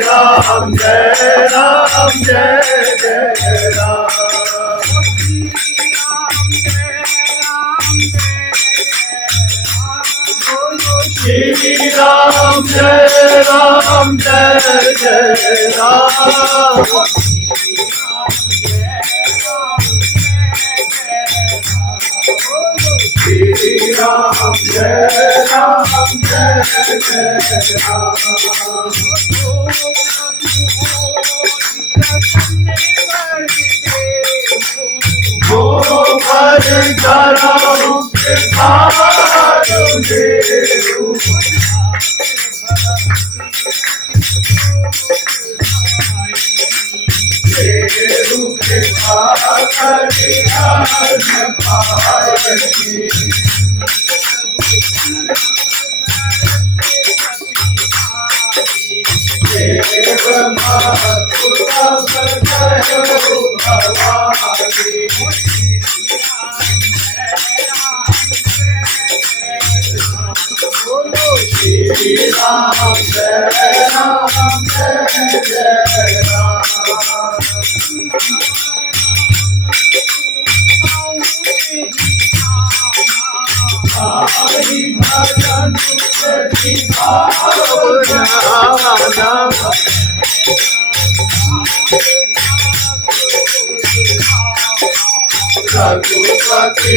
राम जय राम जय जय राम श्री राम जय राम जय जय राम श्री राम जय राम जय जय राम भर गराऊं कृपालु देव देव कृपा करि हर पाई देव मातुका सजयो भवानी श्री राम जय राम जय जय राम हरि भजन करि भावना रघुपति